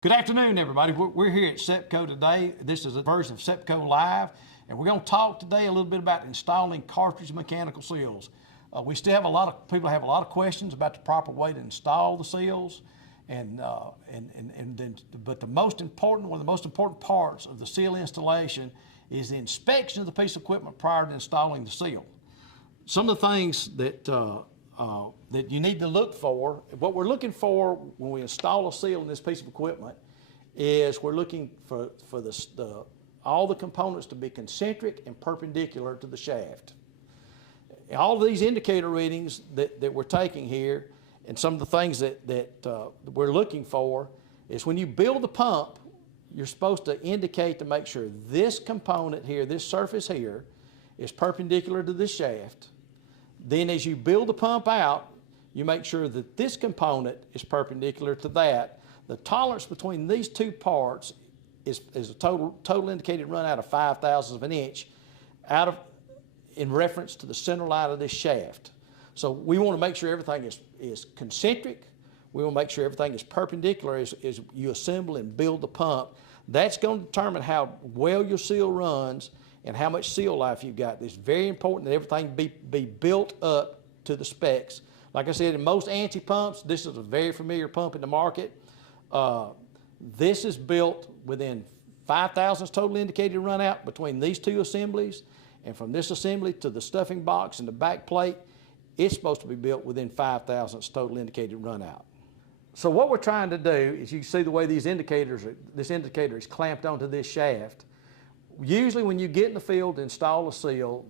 Good afternoon, everybody. We're here at SEPCO today. This is a version of SEPCO Live, and we're going to talk today a little bit about installing cartridge mechanical seals. We still have a lot of people have a lot of questions about the proper way to install the seals, but one of the most important parts of the seal installation is the inspection of the piece of equipment prior to installing the seal. Some of the things that you need to look for, what we're looking for when we install a seal in this piece of equipment is we're looking for all the components to be concentric and perpendicular to the shaft. All of these indicator readings that we're taking here, and some of the things that we're looking for is when you build the pump, you're supposed to indicate to make sure this component here, this surface here, is perpendicular to this shaft. Then as you build the pump out, you make sure that this component is perpendicular to that. The tolerance between these two parts is a total indicated run out of 5/1000 of an inch in reference to the center line of this shaft. So we want to make sure everything is concentric. We want to make sure everything is perpendicular as you assemble and build the pump. That's going to determine how well your seal runs and how much seal life you've got. It's very important that everything be built up to the specs. Like I said, in most ANSI pumps, this is a very familiar pump in the market. This is built within 5/1000 total indicated run out between these two assemblies, and from this assembly to the stuffing box and the back plate, it's supposed to be built within 5/1000 total indicated run out. So what we're trying to do is, you see the way this indicator is clamped onto this shaft. Usually when you get in the field to install a seal,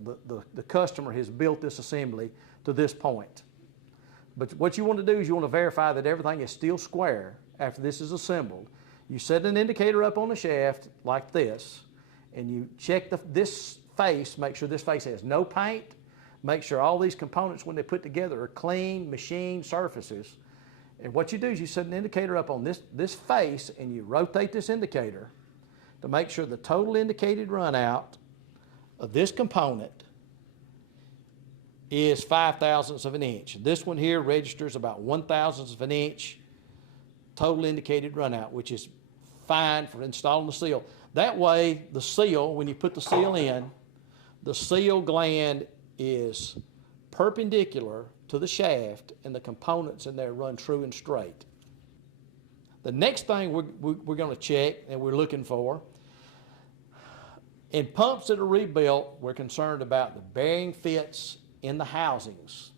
the customer has built this assembly to this point. But what you want to do is you want to verify that everything is still square after this is assembled. You set an indicator up on the shaft like this, and you check this face, make sure this face has no paint, make sure all these components when they're put together are clean, machined surfaces. And what you do is you set an indicator up on this face, and you rotate this indicator to make sure the total indicated run out of this component is 5/1000 of an inch. This one here registers about 1/1000 of an inch total indicated run out, which is fine for installing the seal. That way, the seal, when you put the seal in, the seal gland is perpendicular to the shaft, and the components in there run true and straight. The next thing we're going to check and we're looking for, in pumps that are rebuilt, we're concerned about the bearing fits in the housings.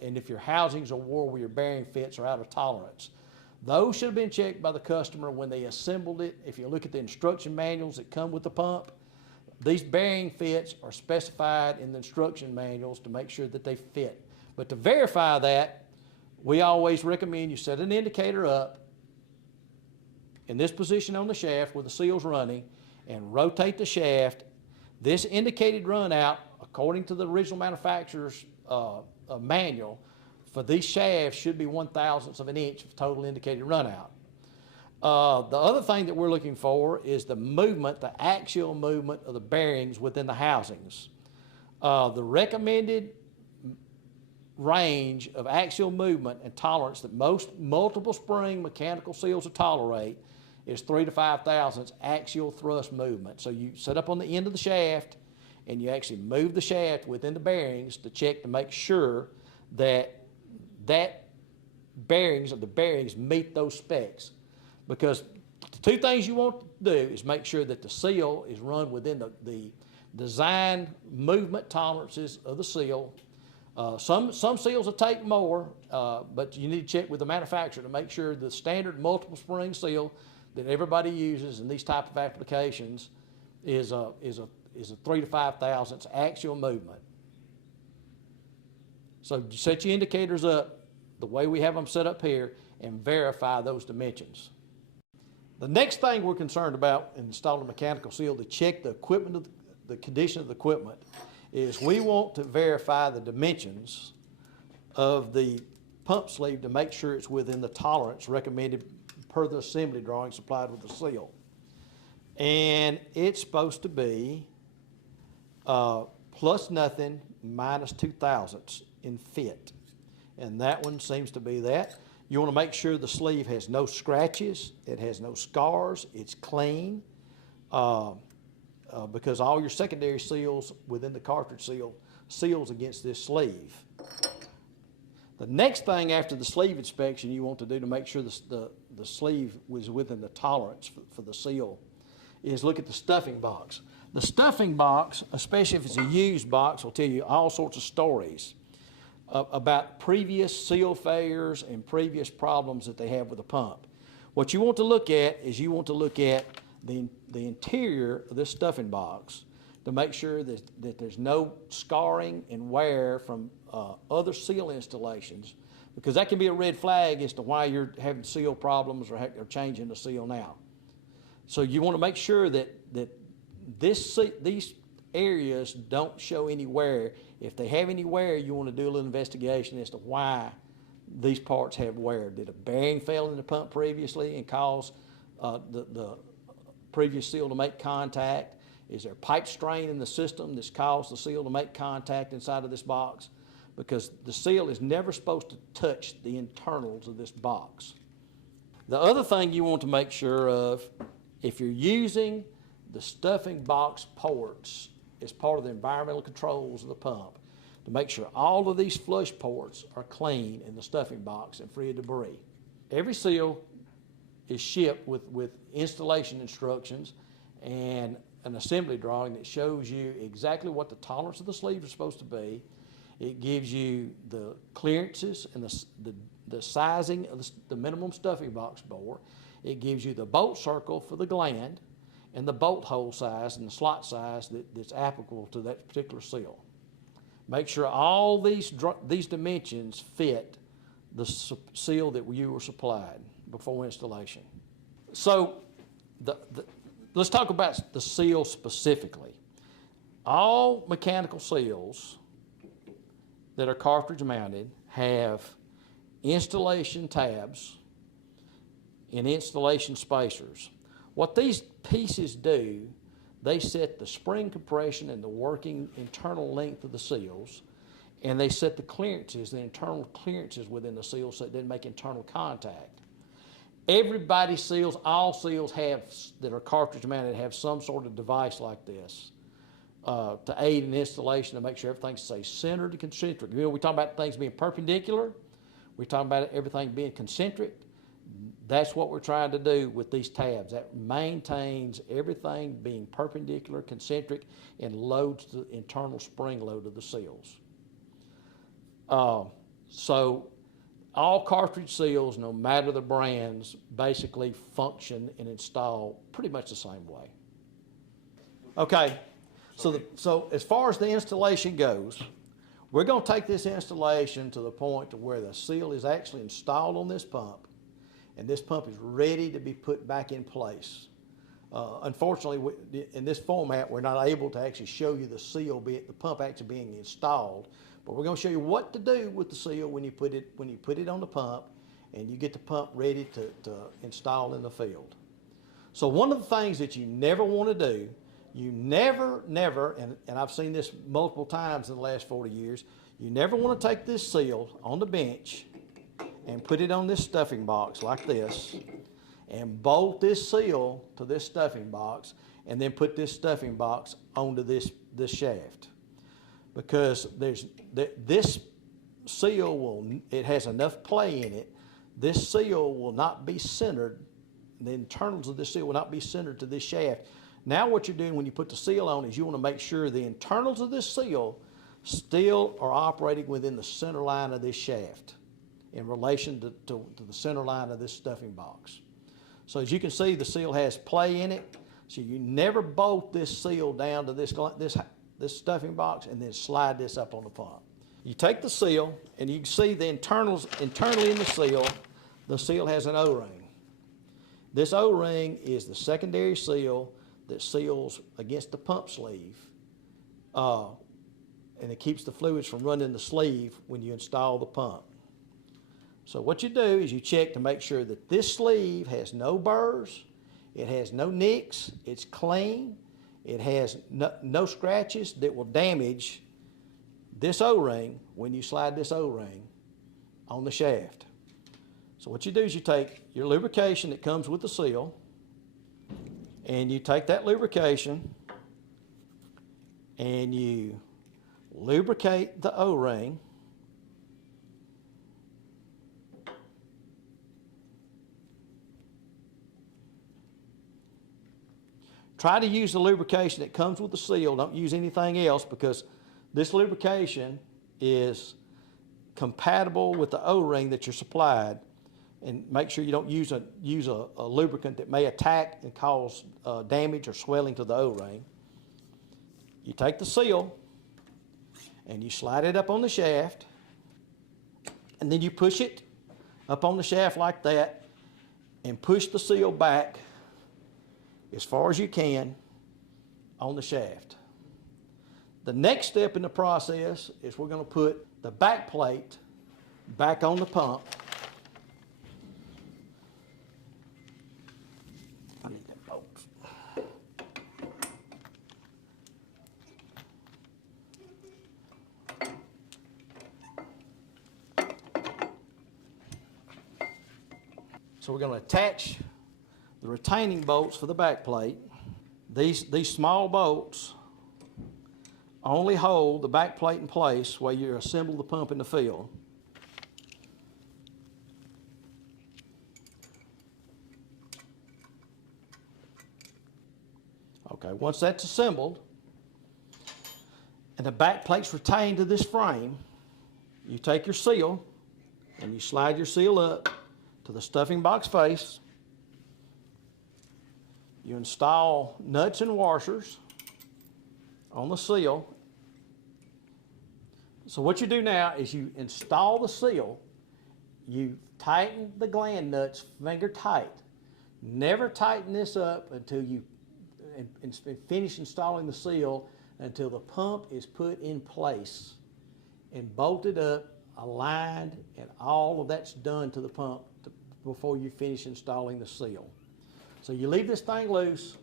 And if your housings are wore where your bearing fits are out of tolerance, those should have been checked by the customer when they assembled it. If you look at the instruction manuals that come with the pump, these bearing fits are specified in the instruction manuals to make sure that they fit. But to verify that, we always recommend you set an indicator up in this position on the shaft where the seal's running and rotate the shaft. This indicated run out, according to the original manufacturer's manual, for these shafts should be 1/1000 of an inch of total indicated run out. The other thing that we're looking for is the movement, the axial movement of the bearings within the housings. The recommended range of axial movement and tolerance that most multiple spring mechanical seals will tolerate is 3 to 5/1000 axial thrust movement. So you set up on the end of the shaft, and you actually move the shaft within the bearings to check to make sure that the bearings meet those specs. Because the two things you want to do is make sure that the seal is run within the design movement tolerances of the seal. Some seals will take more, but you need to check with the manufacturer to make sure the standard multiple spring seal that everybody uses in these type of applications is a 3 to 5/1000 axial movement. So you set your indicators up the way we have them set up here and verify those dimensions. The next thing we're concerned about in installing a mechanical seal to check the equipment, the condition of the equipment, is we want to verify the dimensions of the pump sleeve to make sure it's within the tolerance recommended per the assembly drawing supplied with the seal. And it's supposed to be plus nothing minus 2/1000 in fit. And that one seems to be that. You want to make sure the sleeve has no scratches, it has no scars, it's clean, because all your secondary seals within the cartridge seal seals against this sleeve. The next thing after the sleeve inspection you want to do to make sure the sleeve was within the tolerance for the seal is look at the stuffing box. The stuffing box, especially if it's a used box, will tell you all sorts of stories about previous seal failures and previous problems that they have with the pump. What you want to look at is you want to look at the interior of this stuffing box to make sure that there's no scarring and wear from other seal installations, because that can be a red flag as to why you're having seal problems or changing the seal now. So you want to make sure that these areas don't show any wear. If they have any wear, you want to do a little investigation as to why these parts have wear. Did a bearing fail in the pump previously and cause the previous seal to make contact? Is there pipe strain in the system that's caused the seal to make contact inside of this box? Because the seal is never supposed to touch the internals of this box. The other thing you want to make sure of, if you're using the stuffing box ports as part of the environmental controls of the pump, to make sure all of these flush ports are clean in the stuffing box and free of debris. Every seal is shipped with installation instructions and an assembly drawing that shows you exactly what the tolerance of the sleeve is supposed to be. It gives you the clearances and the sizing of the minimum stuffing box bore. It gives you the bolt circle for the gland and the bolt hole size and the slot size that's applicable to that particular seal. Make sure all these dimensions fit the seal that you were supplied before installation. So let's talk about the seal specifically. All mechanical seals that are cartridge mounted have installation tabs and installation spacers. What these pieces do, they set the spring compression and the working internal length of the seals, and they set the clearances, the internal clearances within the seal so it doesn't make internal contact. Everybody's seals, all seals that are cartridge mounted have some sort of device like this to aid in installation to make sure everything stays centered and concentric. You know, we talk about things being perpendicular. We talk about everything being concentric. That's what we're trying to do with these tabs. That maintains everything being perpendicular, concentric, and loads the internal spring load of the seals. So all cartridge seals, no matter the brands, basically function and install pretty much the same way. Okay, so as far as the installation goes, we're going to take this installation to the point to where the seal is actually installed on this pump, and this pump is ready to be put back in place. Unfortunately, in this format, we're not able to actually show you the seal, the pump actually being installed, but we're going to show you what to do with the seal when you put it on the pump and you get the pump ready to install in the field. So one of the things that you never want to do, you never, and I've seen this multiple times in the last 40 years, you never want to take this seal on the bench and put it on this stuffing box like this and bolt this seal to this stuffing box and then put this stuffing box onto this shaft. Because this seal it has enough play in it, this seal will not be centered, the internals of this seal will not be centered to this shaft. Now what you're doing when you put the seal on is you want to make sure the internals of this seal still are operating within the center line of this shaft in relation to the center line of this stuffing box. So as you can see, the seal has play in it, so you never bolt this seal down to this stuffing box and then slide this up on the pump. You take the seal and you can see the internally in the seal has an O-ring. This O-ring is the secondary seal that seals against the pump sleeve, and it keeps the fluids from running the sleeve when you install the pump. So what you do is you check to make sure that this sleeve has no burrs, it has no nicks, it's clean, it has no scratches that will damage this O-ring when you slide this O-ring on the shaft. So what you do is you take your lubrication that comes with the seal, and you take that lubrication and you lubricate the O-ring. Try to use the lubrication that comes with the seal. Don't use anything else, because this lubrication is compatible with the O-ring that you're supplied. And make sure you don't use a lubricant that may attack and cause damage or swelling to the O-ring. You take the seal and you slide it up on the shaft, and then you push it up on the shaft like that and push the seal back as far as you can on the shaft. The next step in the process is we're going to put the back plate back on the pump. I need them bolts. So we're going to attach the retaining bolts for the back plate. These small bolts only hold the back plate in place while you assemble the pump in the field. Okay, once that's assembled and the back plate's retained to this frame, you take your seal and you slide your seal up to the stuffing box face. You install nuts and washers on the seal. So what you do now is you install the seal, you tighten the gland nuts finger tight. Never tighten this up until you finish installing the seal, until the pump is put in place and bolted up, aligned, and all of that's done to the pump before you finish installing the seal. So you leave this thing loose.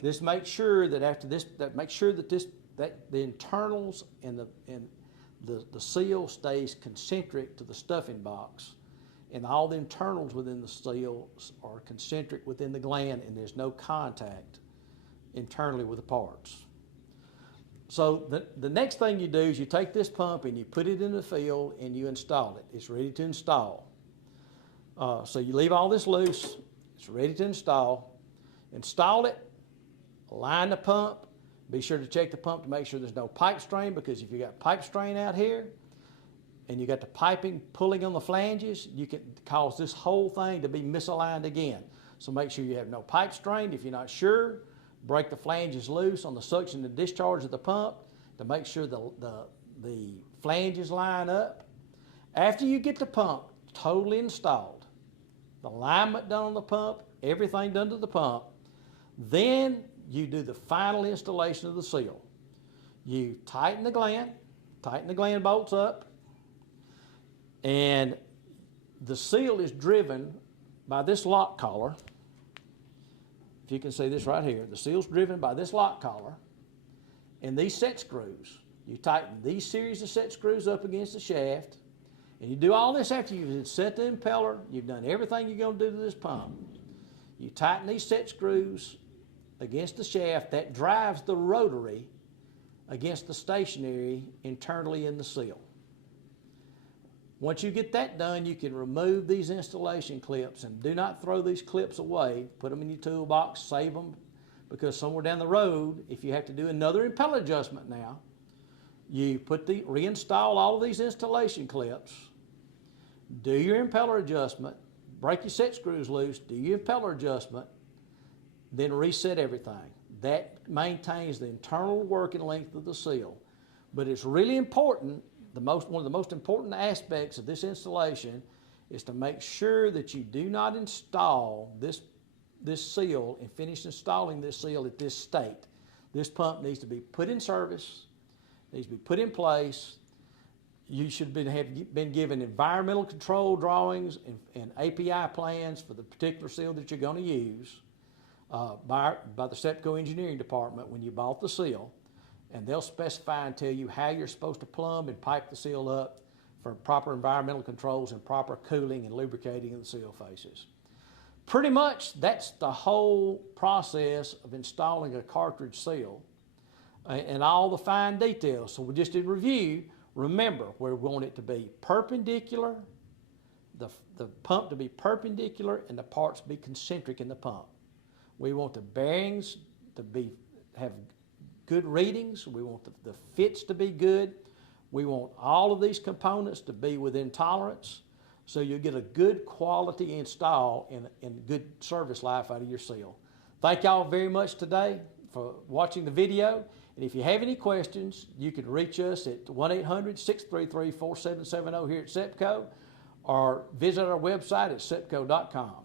This makes sure that after this, that the internals and the seal stays concentric to the stuffing box, and all the internals within the seal are concentric within the gland, and there's no contact internally with the parts. So the next thing you do is you take this pump and you put it in the field and you install it. It's ready to install. So you leave all this loose. It's ready to install. Install it, align the pump. Be sure to check the pump to make sure there's no pipe strain, because if you got pipe strain out here and you got the piping pulling on the flanges, you can cause this whole thing to be misaligned again. So make sure you have no pipe strain. If you're not sure, break the flanges loose on the suction and discharge of the pump to make sure the flanges line up. After you get the pump totally installed, the alignment done on the pump, everything done to the pump, then you do the final installation of the seal. You tighten the gland bolts up, and the seal is driven by this lock collar. If you can see this right here, the seal's driven by this lock collar and these set screws. You tighten these series of set screws up against the shaft, and you do all this after you've set the impeller, you've done everything you're going to do to this pump. You tighten these set screws against the shaft that drives the rotary against the stationary internally in the seal. Once you get that done, you can remove these installation clips, and do not throw these clips away. Put them in your toolbox, save them, because somewhere down the road, if you have to do another impeller adjustment now, you reinstall all of these installation clips, do your impeller adjustment, break your set screws loose, do your impeller adjustment, then reset everything. That maintains the internal working length of the seal. But it's really important, one of the most important aspects of this installation is to make sure that you do not install this seal and finish installing this seal at this state. This pump needs to be put in service, needs to be put in place. You should have been given environmental control drawings and API plans for the particular seal that you're going to use by the SEPCO engineering department when you bought the seal. And they'll specify and tell you how you're supposed to plumb and pipe the seal up for proper environmental controls and proper cooling and lubricating of the seal faces. Pretty much that's the whole process of installing a cartridge seal and all the fine details. So we just did review. Remember, we want it to be perpendicular, the pump to be perpendicular, and the parts to be concentric in the pump. We want the bearings to have good readings. We want the fits to be good. We want all of these components to be within tolerance, so you get a good quality install and good service life out of your seal. Thank y'all very much today for watching the video. And if you have any questions, you can reach us at 1-800-633-4770 here at SEPCO, or visit our website at sepco.com.